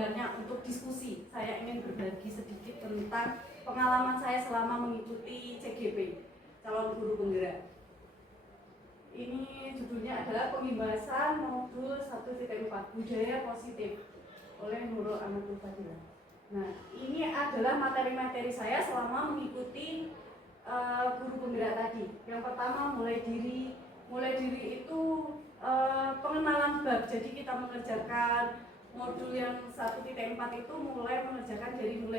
sebenarnya untuk diskusi. Saya ingin berbagi sedikit tentang pengalaman saya selama mengikuti CGP, calon guru penggerak. Ini judulnya adalah pembahasan modul 1.4 budaya positif oleh Nurul Amatul Fadilah. Nah, ini adalah materi-materi saya selama mengikuti guru penggerak tadi. Yang pertama mulai diri itu pengenalan bab. Jadi kita mengerjakan modul yang 1.4 itu mulai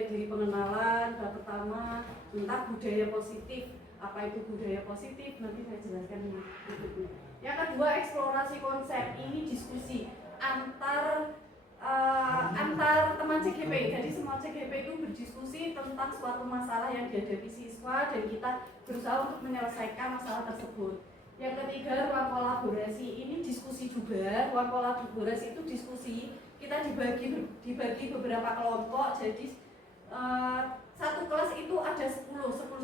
dari pengenalan bab pertama tentang budaya positif. Apa itu budaya positif? Nanti saya jelaskan berikutnya. Yang kedua, eksplorasi konsep. Ini diskusi antar teman CGP. Jadi semua CGP itu berdiskusi tentang suatu masalah yang dihadapi siswa dan kita berusaha untuk menyelesaikan masalah tersebut. Yang ketiga, ruang kolaborasi. Ini diskusi juga. Ruang kolaborasi itu diskusi. Kita dibagi beberapa kelompok. Jadi satu kelas itu ada 10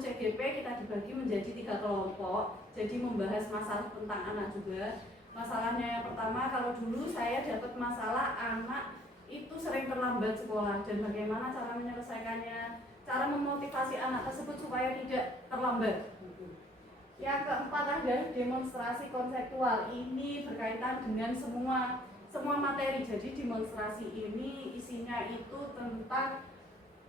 CGP, kita dibagi menjadi 3 kelompok. Jadi membahas masalah tentang anak juga. Masalahnya yang pertama, kalau dulu saya dapat masalah anak itu sering terlambat sekolah dan bagaimana cara menyelesaikannya, cara memotivasi anak tersebut supaya tidak terlambat. Yang keempat adalah demonstrasi konseptual. Ini berkaitan dengan semua materi. Jadi demonstrasi ini isinya itu tentang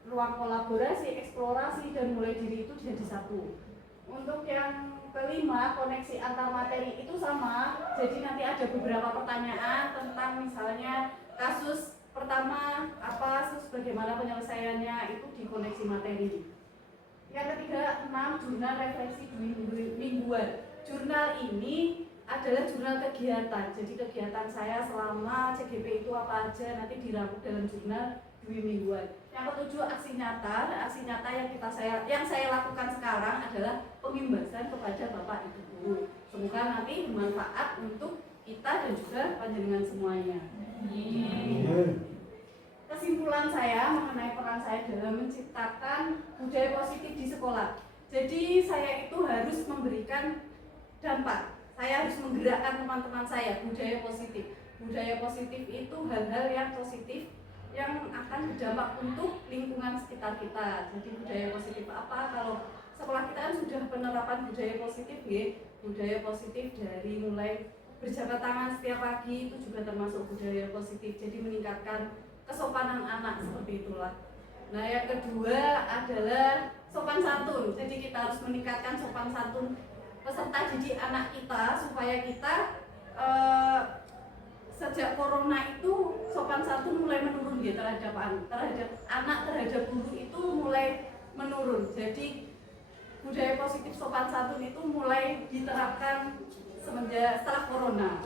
ruang kolaborasi, eksplorasi, dan mulai diri itu jadi satu. Untuk yang kelima, koneksi antar materi itu sama. Jadi nanti ada beberapa pertanyaan tentang misalnya kasus pertama apa, terus bagaimana penyelesaiannya, itu di koneksi materi. Yang ketiga, 6, jurnal refleksi mingguan. Jurnal ini adalah jurnal kegiatan. Jadi kegiatan saya selama CGP itu apa aja nanti dirangkum dalam jurnal Dwi mingguan. Yang ketujuh, aksi nyata. Aksi nyata yang saya lakukan sekarang adalah pengimbasan kepada Bapak Ibu guru. Semoga nanti bermanfaat untuk kita dan juga panjenengan semuanya. Kesimpulan saya mengenai peran saya dalam menciptakan budaya positif di sekolah. Jadi saya itu harus memberikan dampak. Saya harus menggerakkan teman-teman saya budaya positif. Budaya positif itu hal-hal yang positif yang akan berdampak untuk lingkungan sekitar kita. Jadi budaya positif apa? Kalau sekolah kita kan sudah penerapan budaya positif ya. Budaya positif dari mulai berjabat tangan setiap pagi itu juga termasuk budaya positif. Jadi meningkatkan kesopanan anak, seperti itulah. Nah, yang kedua adalah sopan santun. Jadi kita harus meningkatkan sopan santun peserta didik anak kita supaya kita sejak corona itu sopan santun mulai menurun ya terhadap anak, terhadap guru itu mulai menurun. Jadi budaya positif sopan santun itu mulai diterapkan setelah corona.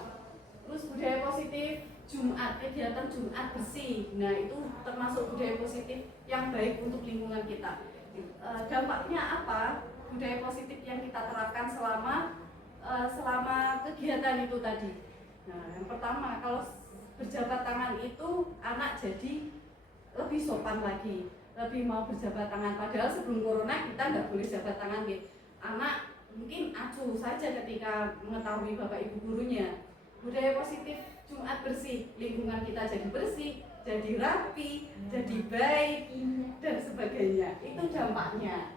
Terus budaya positif Jumat, kegiatan Jumat bersih. Nah, itu termasuk budaya positif yang baik untuk lingkungan kita. Dampaknya apa? Budaya positif yang kita terapkan selama kegiatan itu tadi. Nah, yang pertama, kalau berjabat tangan itu anak jadi lebih sopan lagi, lebih mau berjabat tangan. Padahal sebelum corona kita nggak boleh jabat tangan gitu. Anak mungkin acuh saja ketika mengetahui bapak ibu gurunya. Budaya positif Jumat bersih, lingkungan kita jadi bersih, jadi rapi, jadi baik, dan sebagainya. Itu dampaknya.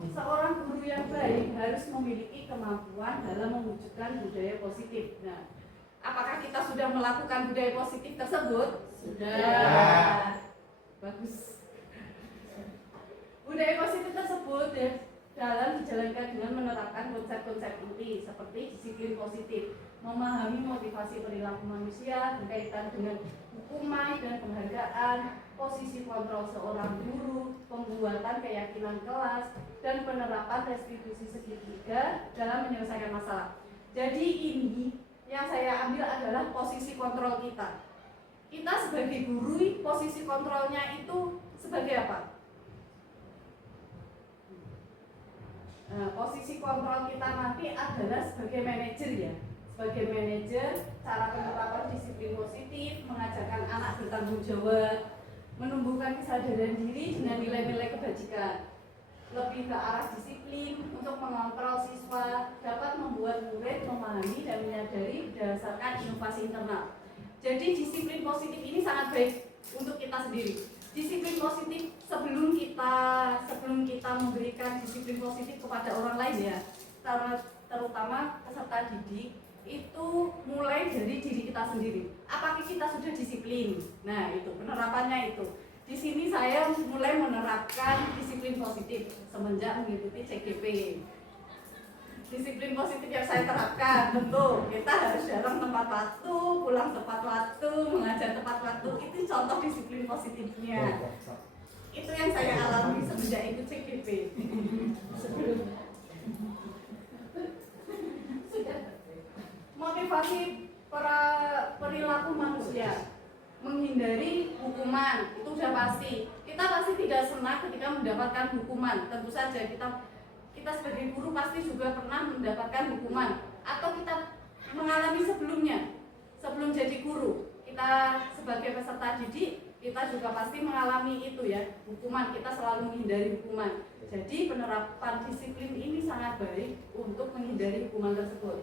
Seorang guru yang baik harus memiliki kemampuan dalam mewujudkan budaya positif. Nah, apakah kita sudah melakukan budaya positif tersebut? Sudah. Bagus. Budaya positif tersebut dalam dijalankan dengan menerapkan konsep-konsep inti seperti disiplin positif, memahami motivasi perilaku manusia berkaitan dengan hukuman dan penghargaan, posisi kontrol seorang guru, pembuatan keyakinan kelas, dan penerapan restitusi segitiga dalam menyelesaikan masalah. Jadi ini yang saya ambil adalah posisi kontrol kita. Kita sebagai guru, posisi kontrolnya itu sebagai apa? Nah, posisi kontrol kita nanti adalah sebagai manajer ya. Sebagai manajer, cara penerapan disiplin positif, mengajarkan anak bertanggung jawab, menumbuhkan kesadaran diri dengan nilai-nilai kebajikan. Lebih ke arah disiplin untuk mengontrol siswa, dapat membuat murid memahami dan menyadari berdasarkan inovasi internal. Jadi disiplin positif ini sangat baik untuk kita sendiri. Disiplin positif sebelum kita memberikan disiplin positif kepada orang lain ya, terutama peserta didik, itu mulai dari diri kita sendiri. Apakah kita sudah disiplin? Nah, itu penerapannya itu. Di sini saya mulai menerapkan disiplin positif semenjak mengikuti CGP. Disiplin positif yang saya terapkan tentu kita harus datang tepat waktu, pulang tepat waktu, mengajar tepat waktu. Itu contoh disiplin positifnya. Itu yang saya alami semenjak ikut CGP. Motivasi perilaku manusia, menghindari hukuman itu sudah pasti. Kita pasti tidak senang ketika mendapatkan hukuman. Tentu saja kita sebagai guru pasti juga pernah mendapatkan hukuman, atau kita mengalami sebelumnya. Sebelum jadi guru, kita sebagai peserta didik, kita juga pasti mengalami itu ya, hukuman. Kita selalu menghindari hukuman. Jadi penerapan disiplin ini sangat baik untuk menghindari hukuman tersebut.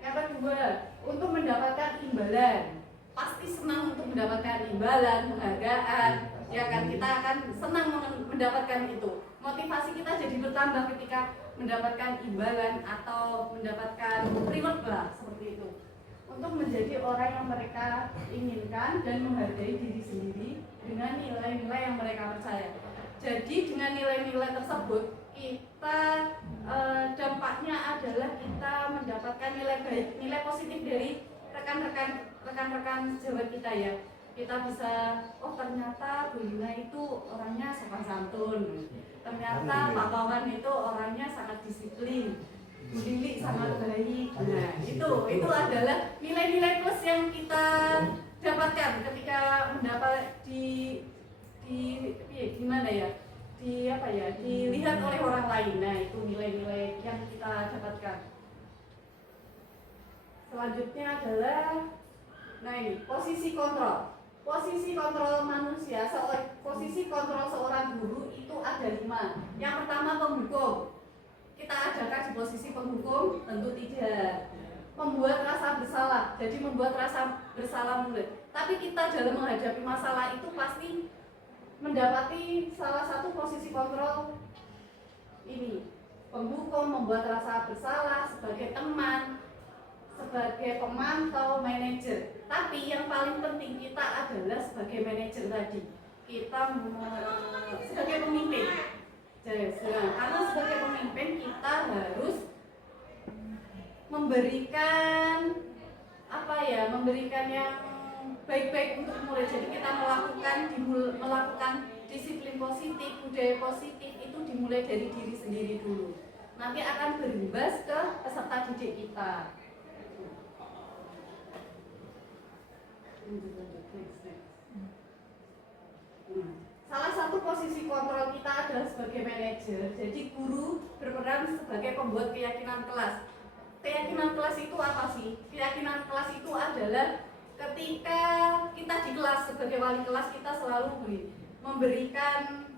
Yang kedua, untuk mendapatkan imbalan. Pasti senang untuk mendapatkan imbalan, penghargaan, ya kan, kita akan senang mendapatkan itu. Motivasi kita jadi bertambah ketika mendapatkan imbalan atau mendapatkan reward lah, seperti itu. Untuk menjadi orang yang mereka inginkan dan menghargai diri sendiri dengan nilai-nilai yang mereka percaya. Jadi dengan nilai-nilai tersebut kita dampaknya adalah kita mendapatkan nilai baik, nilai positif dari rekan-rekan sejawat kita ya. Kita bisa, oh ternyata Bu Lina itu orangnya sopan santun, ternyata Pak Wawan itu orangnya sangat disiplin, Bu Lili sangat baik. Nah itu adalah nilai-nilai plus yang kita dapatkan ketika mendapat gimana ya, dilihat oleh orang lain. Nah itu nilai-nilai yang kita dapatkan. Selanjutnya adalah, nah ini posisi kontrol. Posisi kontrol manusia, posisi kontrol seorang guru itu ada 5. Yang pertama penghukum. Kita adakan di posisi penghukum? Tentu tidak. Membuat rasa bersalah, jadi membuat rasa bersalah murid. Tapi kita dalam menghadapi masalah itu pasti mendapati salah satu posisi kontrol ini. Penghukum, membuat rasa bersalah, sebagai teman, sebagai pemantau, manajer. Tapi yang paling penting kita adalah sebagai manajer tadi. Kita sebagai pemimpin. Karena sebagai pemimpin kita harus memberikan memberikan yang baik-baik untuk murid. Jadi kita melakukan disiplin positif, budaya positif itu dimulai dari diri sendiri dulu. Nanti akan berimbas ke peserta didik kita. Salah satu posisi kontrol kita adalah sebagai manajer. Jadi guru berperan sebagai pembuat keyakinan kelas. Keyakinan kelas itu apa sih? Keyakinan kelas itu adalah ketika kita di kelas sebagai wali kelas, kita selalu memberikan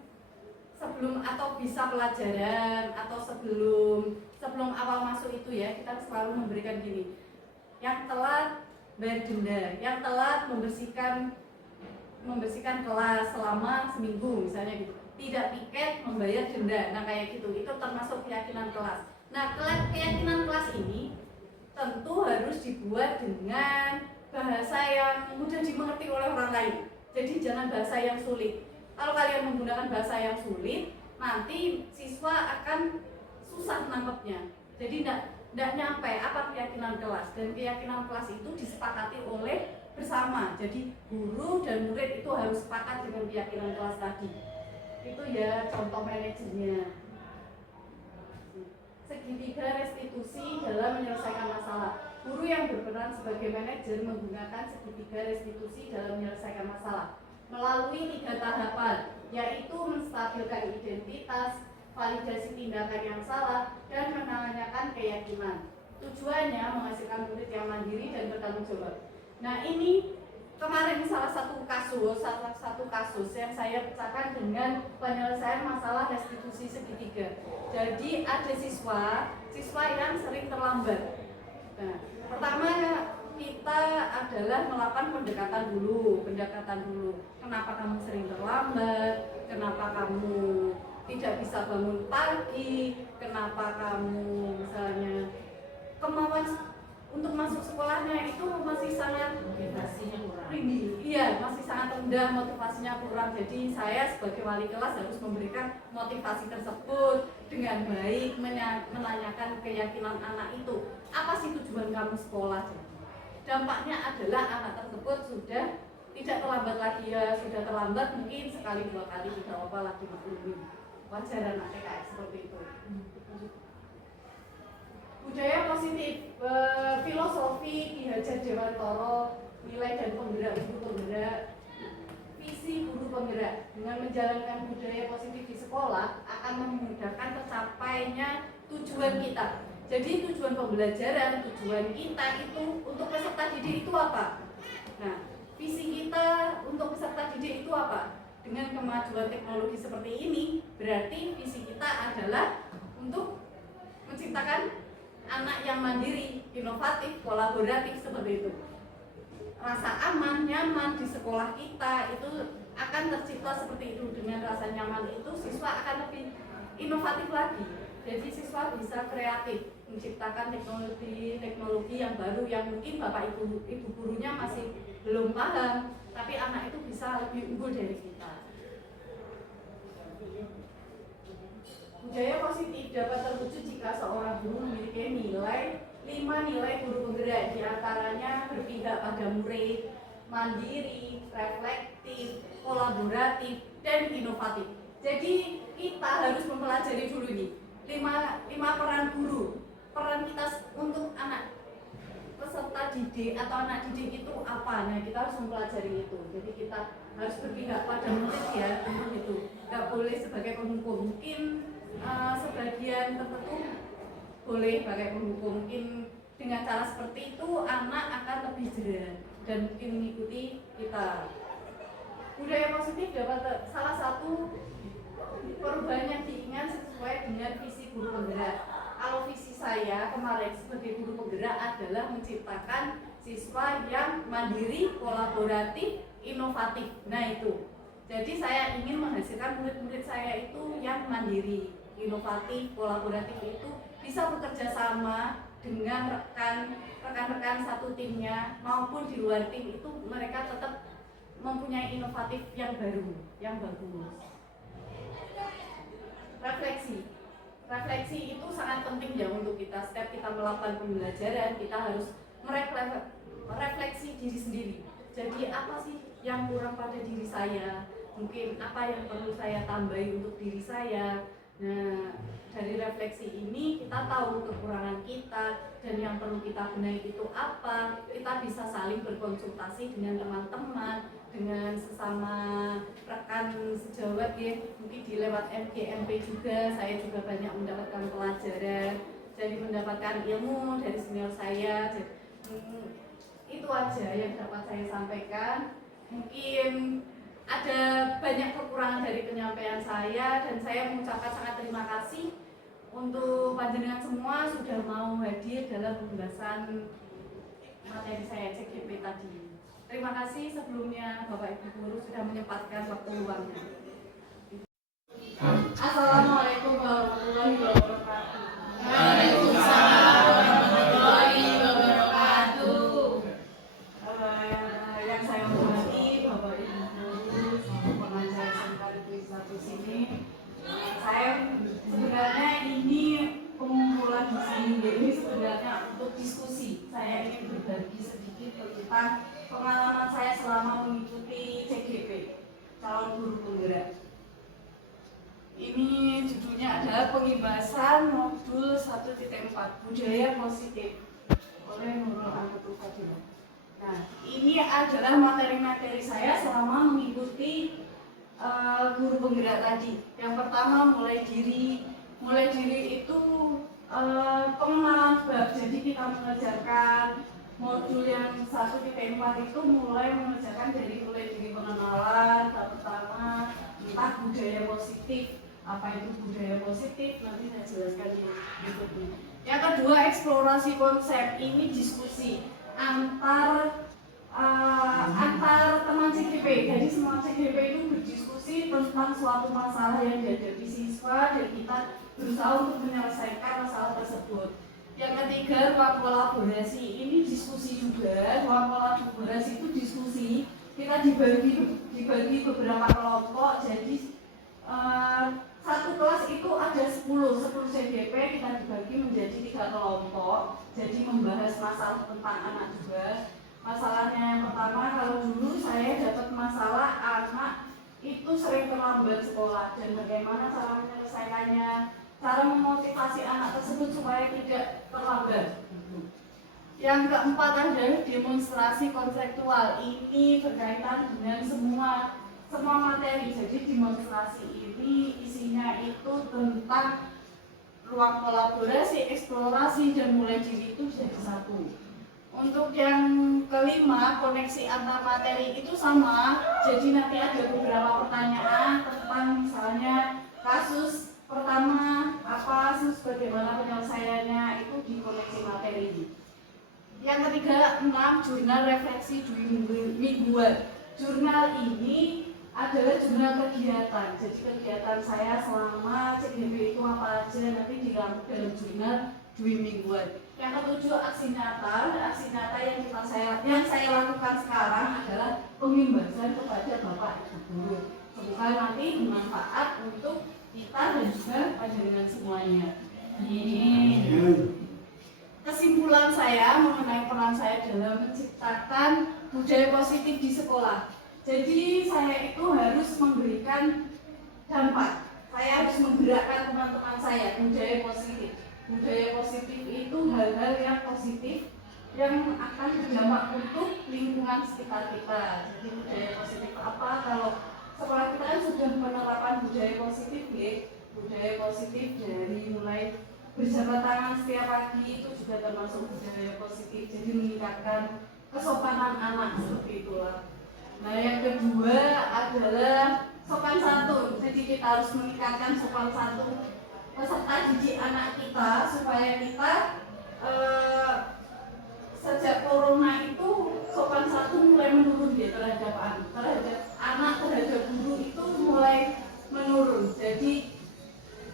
sebelum atau bisa pelajaran atau sebelum awal masuk itu ya, kita selalu memberikan gini. Yang telat bayar denda, yang telat membersihkan kelas selama seminggu misalnya gitu, tidak piket membayar denda. Nah kayak gitu, itu termasuk keyakinan kelas. Nah keyakinan kelas ini tentu harus dibuat dengan bahasa yang mudah dimengerti oleh orang lain. Jadi jangan bahasa yang sulit. Kalau kalian menggunakan bahasa yang sulit, nanti siswa akan susah menangkapnya. Jadi tidak nyampe apa keyakinan kelas. Dan keyakinan kelas itu disepakati oleh bersama. Jadi guru dan murid itu harus sepakat dengan keyakinan kelas tadi. Itu ya contoh manajernya. Segitiga restitusi dalam menyelesaikan masalah. Guru yang berperan sebagai manajer menggunakan segitiga restitusi dalam menyelesaikan masalah melalui 3 tahapan, yaitu menstabilkan identitas, validasi tindakan yang salah, dan menanyakan keyakinan. Tujuannya menghasilkan murid yang mandiri dan bertanggung jawab. Nah ini kemarin salah satu kasus yang saya pecahkan dengan penyelesaian masalah restitusi segitiga. Jadi ada siswa yang sering terlambat. Nah, pertama kita ada adalah melakukan pendekatan dulu. Kenapa kamu sering terlambat? Kenapa kamu tidak bisa bangun pagi? Kenapa kamu misalnya kemauan untuk masuk sekolahnya itu masih sangat motivasinya kurang. Iya, masih sangat rendah, motivasinya kurang. Jadi saya sebagai wali kelas harus memberikan motivasi tersebut dengan baik, menanyakan keyakinan anak itu. Apa sih tujuan kamu sekolah? Dampaknya adalah anak tersebut sudah tidak terlambat lagi ya, sudah terlambat mungkin sekali dua kali tidak apa lagi maklumi. Wajar anak TKS seperti itu. Budaya positif, filosofi Ki Hajar Dewantara, nilai dan penggerak guru penggerak, visi guru penggerak. Dengan menjalankan budaya positif di sekolah akan memudahkan tercapainya tujuan kita. Jadi tujuan pembelajaran, tujuan kita itu untuk peserta didik itu apa? Nah, visi kita untuk peserta didik itu apa? Dengan kemajuan teknologi seperti ini, berarti visi kita adalah untuk menciptakan anak yang mandiri, inovatif, kolaboratif seperti itu. Rasa aman, nyaman di sekolah kita itu akan tercipta seperti itu. Dengan rasa nyaman itu siswa akan lebih inovatif lagi. Jadi siswa bisa kreatif, menciptakan teknologi yang baru yang mungkin bapak ibu gurunya masih belum paham, tapi anak itu bisa lebih unggul dari kita. Budaya positif dapat terwujud jika seorang guru memiliki nilai 5 nilai guru penggerak, diantaranya berpihak pada murid, mandiri, reflektif, kolaboratif, dan inovatif. Jadi kita harus mempelajari dulu nih 5 peran guru. Peran kita untuk anak peserta didik atau anak didik itu apa? Nah, kita harus mempelajari itu. Jadi kita harus berpihak pada murid ya, untuk itu. Nggak boleh sebagai penghukum. Mungkin sebagian tertentu boleh pakai penghukum. Mungkin dengan cara seperti itu anak akan lebih jerah dan mungkin mengikuti kita. Budaya positif dapat salah satu perubahan yang diingat sesuai dengan visi guru penggerak. Kalau visi saya kemarin sebagai guru penggerak adalah menciptakan siswa yang mandiri, kolaboratif, inovatif. Nah itu. Jadi saya ingin menghasilkan murid-murid saya itu yang mandiri, inovatif, kolaboratif, itu bisa bekerja sama dengan rekan-rekan satu timnya maupun di luar tim, itu mereka tetap mempunyai inovatif yang baru, yang bagus. Refleksi itu sangat penting ya untuk kita. Setiap kita melakukan pembelajaran, kita harus merefleksi diri sendiri. Jadi apa sih yang kurang pada diri saya? Mungkin apa yang perlu saya tambahi untuk diri saya. Nah, dari refleksi ini kita tahu kekurangan kita dan yang perlu kita benahi itu apa. Kita bisa saling berkonsultasi dengan teman-teman, dengan sesama rekan sejawat ya. Mungkin di lewat MGMP juga saya juga banyak mendapatkan pelajaran, jadi mendapatkan ilmu dari senior saya. Itu aja yang dapat saya sampaikan. Mungkin ada banyak kekurangan dari penyampaian saya dan saya mengucapkan sangat terima kasih untuk panjenengan semua sudah mau hadir dalam pembahasan materi saya CGP tadi. Terima kasih sebelumnya Bapak Ibu Guru sudah menyempatkan waktu luangnya. Assalamualaikum warahmatullahi wabarakatuh. Waalaikumsalam warahmatullahi wabarakatuh. Yang saya hormati Bapak Ibu Guru, pengajar SMK Negeri 1 sini. Saya sebenarnya ini pengumpulan di sini, jadi sebenarnya untuk diskusi. Saya ingin berbagi sedikit tentang pengalaman saya selama mengikuti CGP, calon guru penggerak. Ini judulnya adalah pengimbasan modul 1.4 budaya positif oleh Nurul Amatul Fadilah. Nah, ini adalah materi-materi saya selama mengikuti guru penggerak tadi. Yang pertama mulai diri itu pengenalan bab. Jadi kita mengerjakan modul yang 1.4 itu mulai mengerjakan dari mulai diri pengenalan. Pertama tentang budaya positif. Apa itu budaya positif? Nanti saya jelaskan di berikutnya. Yang kedua eksplorasi konsep. Ini diskusi antar CGP. Jadi smart CGP itu berdiskusi tentang suatu masalah yang dihadapi siswa dan kita berusaha untuk menyelesaikan masalah tersebut. Yang ketiga, ruang kolaborasi. Ini diskusi juga. Ruang kolaborasi itu diskusi. Kita dibagi beberapa kelompok. Jadi satu kelas itu ada 10 CGP, kita dibagi menjadi 3 kelompok. Jadi membahas masalah tentang anak juga. Masalahnya yang pertama, kalau dulu saya dapat masalah anak itu sering terlambat sekolah dan bagaimana cara menyelesaikannya, cara memotivasi anak tersebut supaya tidak terlambat. Yang keempat adalah demonstrasi konseptual. Ini berkaitan dengan semua materi. Jadi demonstrasi ini isinya itu tentang ruang kolaborasi, eksplorasi, dan mulai diri itu jadi satu. Untuk yang kelima, koneksi antar materi itu sama. Jadi nanti ada beberapa pertanyaan tentang misalnya kasus pertama apa, kasus bagaimana penyelesaiannya, itu di koneksi materi. Yang ketiga, 6, jurnal refleksi mingguan. Jurnal ini adalah jurnal kegiatan. Jadi kegiatan saya selama CGP itu apa aja nanti dirangkum dalam jurnal 2 mingguan. Yang ketujuh, aksi nyata. Aksi nyata yang saya lakukan sekarang adalah pengimbasan kepada Bapak Ibu guru. Semoga nanti bermanfaat untuk kita dan juga panjenengan semuanya. Kesimpulan saya mengenai peran saya dalam menciptakan budaya positif di sekolah. Jadi saya itu harus memberikan dampak. Saya harus menggerakkan teman-teman saya budaya positif. Budaya positif itu hal-hal yang positif yang akan berdampak untuk lingkungan sekitar kita. Jadi budaya positif apa? Kalau sekolah kita kan sudah menerapkan budaya positif, ya. Budaya positif dari mulai berjabat tangan setiap pagi itu juga termasuk budaya positif. Jadi meningkatkan kesopanan anak, seperti itulah. Nah, yang kedua adalah sopan santun. Jadi kita harus meningkatkan sopan santun peserta didik anak kita supaya kita sejak corona itu sopan santun mulai menurun ya terhadap anak, terhadap guru itu mulai menurun. Jadi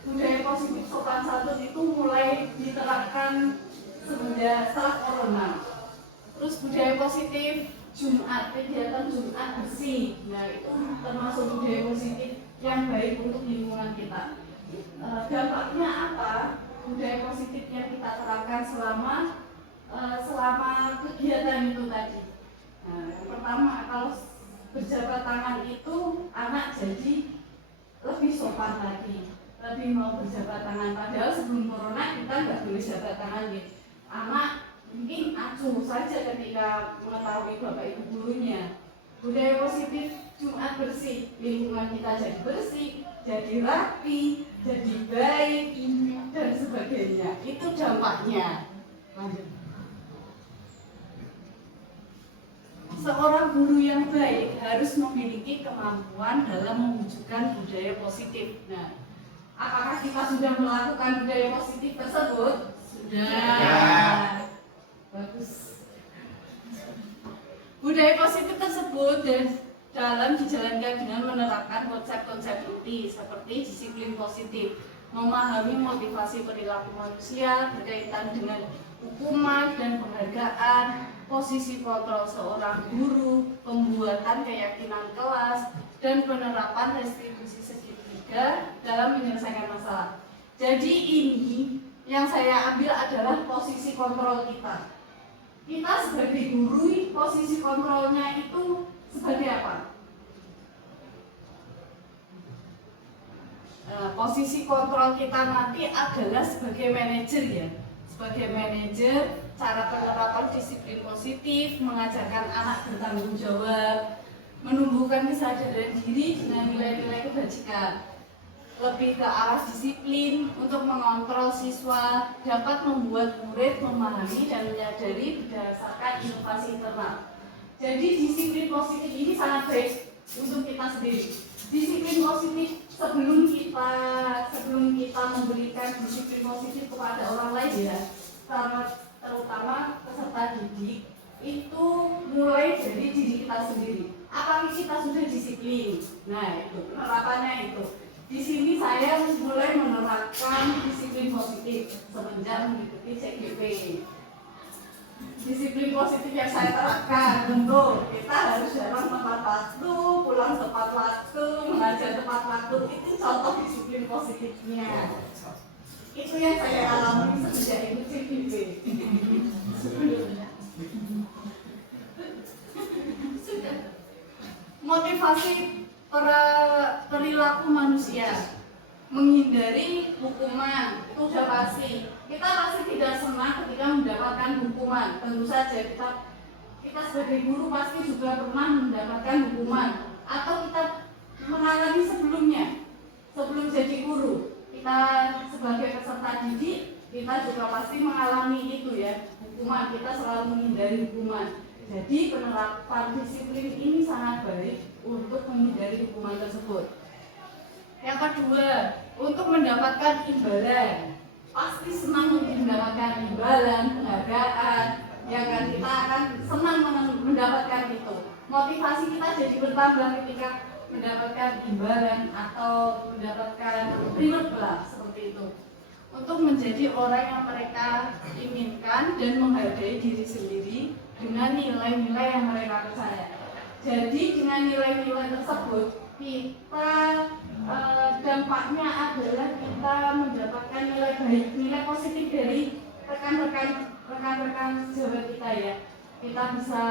budaya positif sopan santun itu mulai diterapkan setelah corona. Terus budaya positif Jumat, kegiatan Jumat bersih. Nah, itu termasuk budaya positif yang baik untuk lingkungan kita. Dampaknya apa? Budaya positif yang kita terapkan selama kegiatan itu tadi. Nah, yang pertama, kalau berjabat tangan itu anak jadi lebih sopan lagi, lebih mau berjabat tangan. Padahal sebelum corona kita nggak boleh jabat tangan gitu. Anak mungkin acuh saja ketika mengetahui bapak ibu gurunya. Budaya positif Jumat bersih, lingkungan kita jadi bersih, jadi rapi, jadi baik, dan sebagainya. Itu dampaknya. Lanjut. Seorang guru yang baik harus memiliki kemampuan dalam mewujudkan budaya positif. Nah, apakah kita sudah melakukan budaya positif tersebut? Sudah. Bagus. Budaya positif tersebut dalam dijalankan dengan menerapkan konsep-konsep inti seperti disiplin positif, memahami motivasi perilaku manusia berkaitan dengan hukuman dan penghargaan, posisi kontrol seorang guru, pembuatan keyakinan kelas, dan penerapan restribusi segitiga dalam menyelesaikan masalah. Jadi ini yang saya ambil adalah posisi kontrol kita. Kita sebagai guru, posisi kontrolnya itu sebagai apa? Posisi kontrol kita nanti adalah sebagai manajer ya. Sebagai manajer, cara penerapan disiplin positif, mengajarkan anak bertanggung jawab, menumbuhkan kesadaran diri dengan nilai-nilai kebajikan. Lebih ke arah disiplin untuk mengontrol siswa, dapat membuat murid memahami dan menyadari berdasarkan inovasi internal. Jadi disiplin positif ini sangat baik untuk kita sendiri. Disiplin positif sebelum kita memberikan disiplin positif kepada orang lain ya, terutama peserta didik, itu mulai dari diri kita sendiri. Apakah kita sudah disiplin? Nah, itu penerapannya itu. Di sini saya mulai menerapkan disiplin positif semenjak mengikuti CGP. Disiplin positif yang saya terapkan tentu kita harus datang tepat waktu, pulang tepat waktu, mengajar tepat waktu. Itu contoh disiplin positifnya. Itu yang saya alami semenjak ikut CGP. Sudah. Motivasi perilaku manusia menghindari hukuman itu sudah pasti. Kita pasti tidak senang ketika mendapatkan hukuman. Tentu saja kita sebagai guru pasti juga pernah mendapatkan hukuman atau kita mengalami sebelumnya sebelum jadi guru. Kita sebagai peserta didik kita juga pasti mengalami itu ya, hukuman. Kita selalu menghindari hukuman. Jadi penerapan disiplin ini sangat baik untuk menghindari hukuman tersebut. Yang kedua, untuk mendapatkan imbalan. Pasti senang untuk mendapatkan imbalan, penghargaan. Ya kan, kita akan senang mendapatkan itu. Motivasi kita jadi bertambah ketika mendapatkan imbalan atau mendapatkan reward lah, seperti itu. Untuk menjadi orang yang mereka inginkan dan menghargai diri sendiri dengan nilai-nilai yang mereka percaya. Jadi dengan nilai-nilai tersebut kita dampaknya adalah kita mendapatkan nilai baik, nilai positif dari rekan-rekan sejawat kita ya. Kita bisa,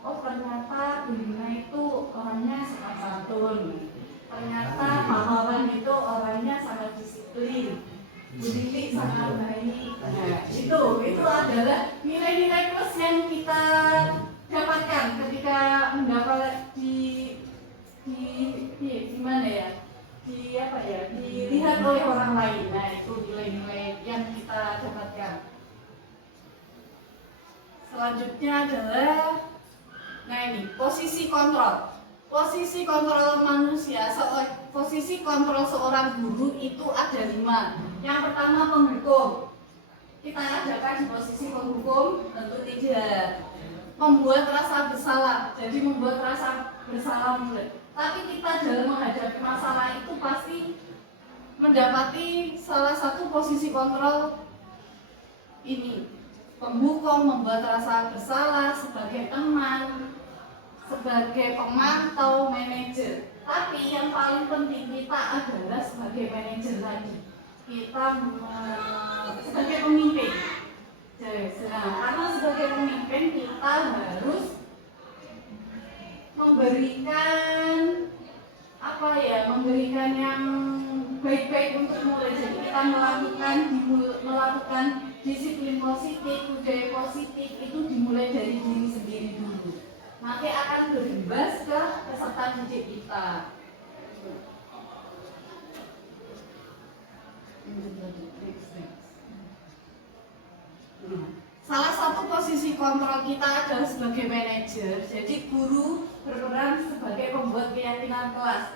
oh ternyata Bu Lina itu orangnya sangat santun, ternyata Pahlawan itu orangnya sangat disiplin, Bu Lili sangat baik. Nah, itu adalah nilai-nilai plus yang kita dapatkan ketika mendapat di mana ya? Dilihat oleh orang lain. Nah, itu nilai-nilai yang kita dapatkan. Selanjutnya adalah posisi kontrol. Posisi kontrol manusia, posisi kontrol seorang guru itu ada 5. Yang pertama penghukum. Kita adakan di posisi penghukum? Tentu tidak. Membuat rasa bersalah. Jadi membuat rasa bersalah murid. Tapi kita dalam menghadapi masalah itu pasti mendapati salah satu posisi kontrol ini. Penghukum, membuat rasa bersalah sebagai teman, sebagai pemantau, manajer. Tapi yang paling penting kita adalah sebagai manajer tadi. Kita sebagai pemimpin. Karena sebagai pemimpin kita harus memberikan yang baik-baik untuk murid. Jadi kita melakukan disiplin positif, budaya positif itu dimulai dari diri sendiri dulu. Nanti akan berimbas ke peserta didik kita. Salah satu posisi kontrol kita adalah sebagai manajer. Jadi guru berperan sebagai pembuat keyakinan kelas.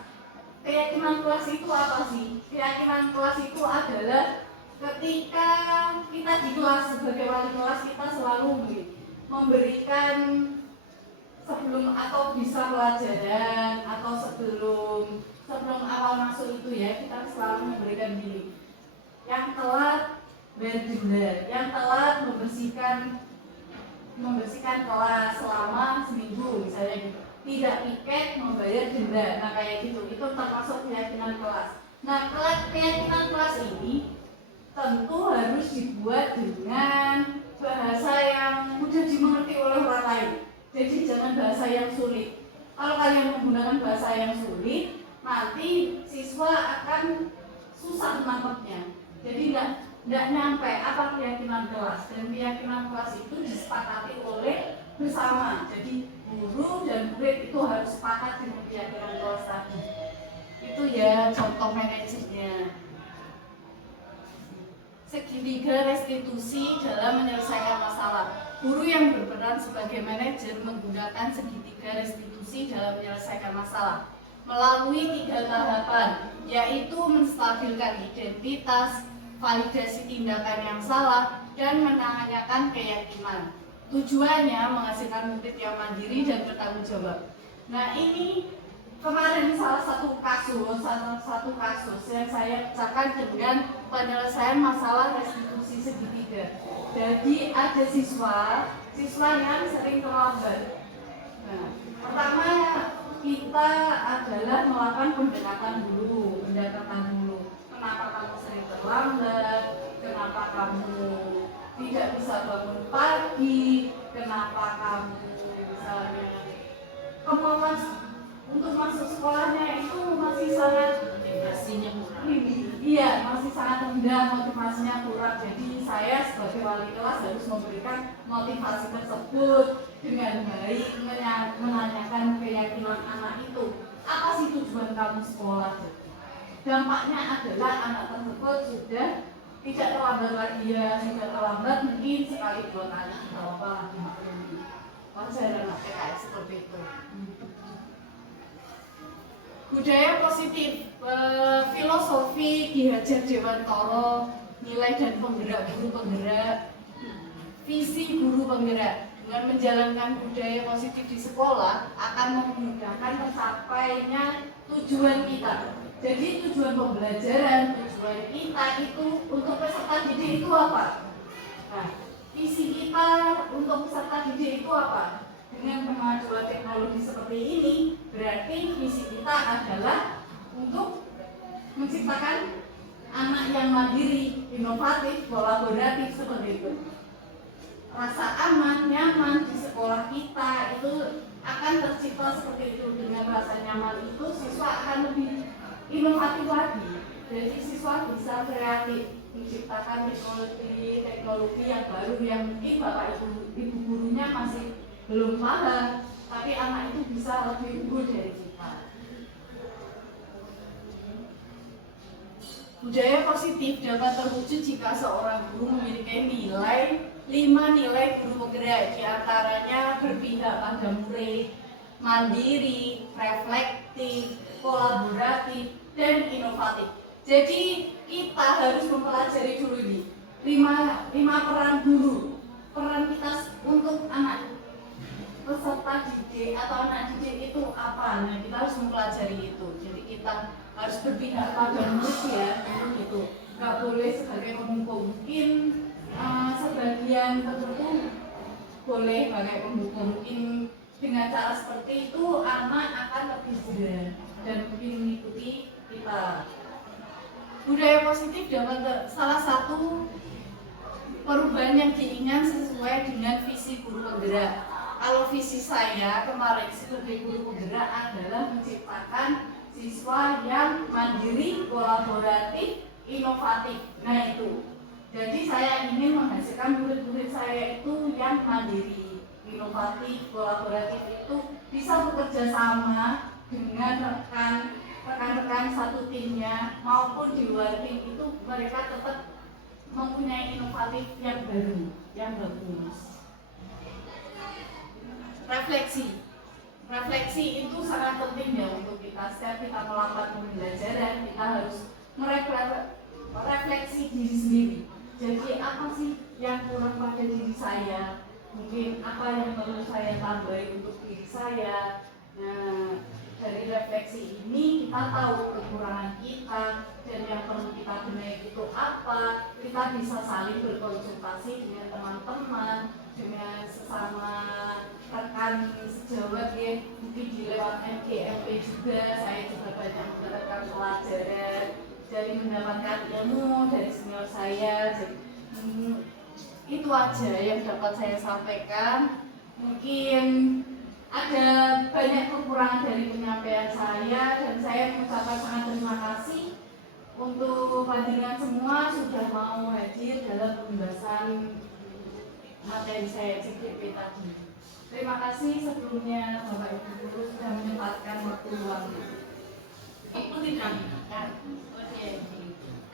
Keyakinan kelas itu apa sih? Keyakinan kelas itu adalah ketika kita di kelas sebagai wali kelas kita selalu memberikan sebelum atau bisa pelajaran atau sebelum awal masuk itu ya, kita selalu memberikan gini. Yang telat bayar denda, yang telat membersihkan kelas selama seminggu misalnya gitu. Tidak piket membayar denda. Nah kayak gitu, itu termasuk keyakinan kelas. Nah keyakinan kelas ini tentu harus dibuat dengan bahasa yang mudah dimengerti oleh orang lain. Jadi jangan bahasa yang sulit. Kalau kalian menggunakan bahasa yang sulit, nanti siswa akan susah menangkapnya. Jadi tidak nyampe apa keyakinan kelas. Dan keyakinan kelas itu disepakati oleh bersama. Jadi guru dan murid itu harus sepakat dengan keyakinan kelas tadi. Itu ya contoh manajernya. Segitiga restitusi dalam menyelesaikan masalah. Guru yang berperan sebagai manajer menggunakan segitiga restitusi dalam menyelesaikan masalah melalui 3 tahapan, yaitu menstabilkan identitas, validasi tindakan yang salah, dan menanyakan keyakinan. Tujuannya menghasilkan murid yang mandiri dan bertanggung jawab. Nah ini kemarin salah satu kasus yang saya pecahkan dengan penyelesaian masalah restitusi segitiga. Jadi ada siswa yang sering terlambat. Nah, pertama kita adalah melakukan pendekatan dulu. Kenapa kamu sering terlambat? Kenapa kamu tidak bisa bangun pagi? Kenapa kamu misalnya kemauan untuk masuk sekolahnya itu masih sangat motivasinya kurang. Iya, masih sangat rendah, motivasinya kurang. Jadi saya sebagai wali kelas harus memberikan motivasi tersebut dengan baik, menanyakan keyakinan anak itu. Apa sih tujuan kamu sekolah? Dampaknya adalah anak tersebut sudah tidak terlambat lagi ya, sudah terlambat mungkin sekali 2 kali apa lagi maklumi. Wajar anak PKS seperti itu. Budaya positif, filosofi Ki Hajar Dewantara, nilai dan penggerak guru penggerak, visi guru penggerak. Dengan menjalankan budaya positif di sekolah akan memudahkan tercapainya tujuan kita. Jadi tujuan pembelajaran, tujuan kita itu untuk peserta didik itu apa? Nah, visi kita untuk peserta didik itu apa? Dengan kemajuan teknologi seperti ini, berarti visi kita adalah untuk menciptakan anak yang mandiri, inovatif, kolaboratif seperti itu. Rasa aman, nyaman di sekolah kita itu akan tercipta seperti itu. Dengan rasa nyaman itu siswa akan lebih inovatif lagi. Jadi siswa bisa kreatif menciptakan teknologi yang baru yang mungkin bapak ibu gurunya masih belum paham, tapi anak itu bisa lebih unggul dari kita. Budaya positif dapat terwujud jika seorang guru memiliki 5 nilai guru penggerak, diantaranya berpihak pada murid, mandiri, reflektif, kolaboratif, dan inovatif. Jadi kita harus mempelajari dulu ini 5 peran guru, peran kita untuk anak peserta didik atau anak didik itu apa? Nah, kita harus mempelajari itu. Jadi kita harus berpihak pada murid ya, itu nggak boleh sebagai pemukul. Mungkin sebagian tertentu boleh pakai pemukul. Mungkin dengan cara seperti itu anak akan lebih sadar dan mungkin mengikuti kita. Budaya positif dapat salah satu perubahan yang diinginkan sesuai dengan visi guru penggerak. Kalau visi saya kemarin sebagai guru penggerak adalah menciptakan siswa yang mandiri, kolaboratif, inovatif. Nah itu. Jadi saya ingin menghasilkan murid-murid saya itu yang mandiri, inovatif, kolaboratif itu bisa bekerja sama dengan rekan-rekan satu timnya maupun di luar tim itu mereka tetap mempunyai inovatif yang baru, yang bagus. Refleksi itu sangat penting ya untuk kita. Setiap kita melakukan pembelajaran kita harus merefleksi diri sendiri. Jadi apa sih yang kurang pada diri saya? Mungkin apa yang perlu saya tambahin untuk diri saya? Nah, dari refleksi ini kita tahu kekurangan kita dan yang perlu kita benahi itu apa. Kita bisa saling berkonsultasi dengan teman-teman, dengan sesama rekan sejawat ya, mungkin di lewat MGMP juga. Saya juga banyak mendapatkan pelajaran dari mendapatkan ilmu dari senior saya. Jadi itu aja yang dapat saya sampaikan. Mungkin ada banyak kekurangan dari penyampaian saya dan saya mengucapkan sangat terima kasih untuk panjenengan semua sudah mau hadir dalam pembahasan materi saya CGP tadi. Terima kasih sebelumnya Bapak Ibu Guru sudah menyempatkan waktu luang. Ikuti kami.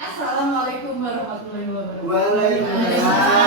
Assalamualaikum warahmatullahi wabarakatuh. Waalaikumsalam.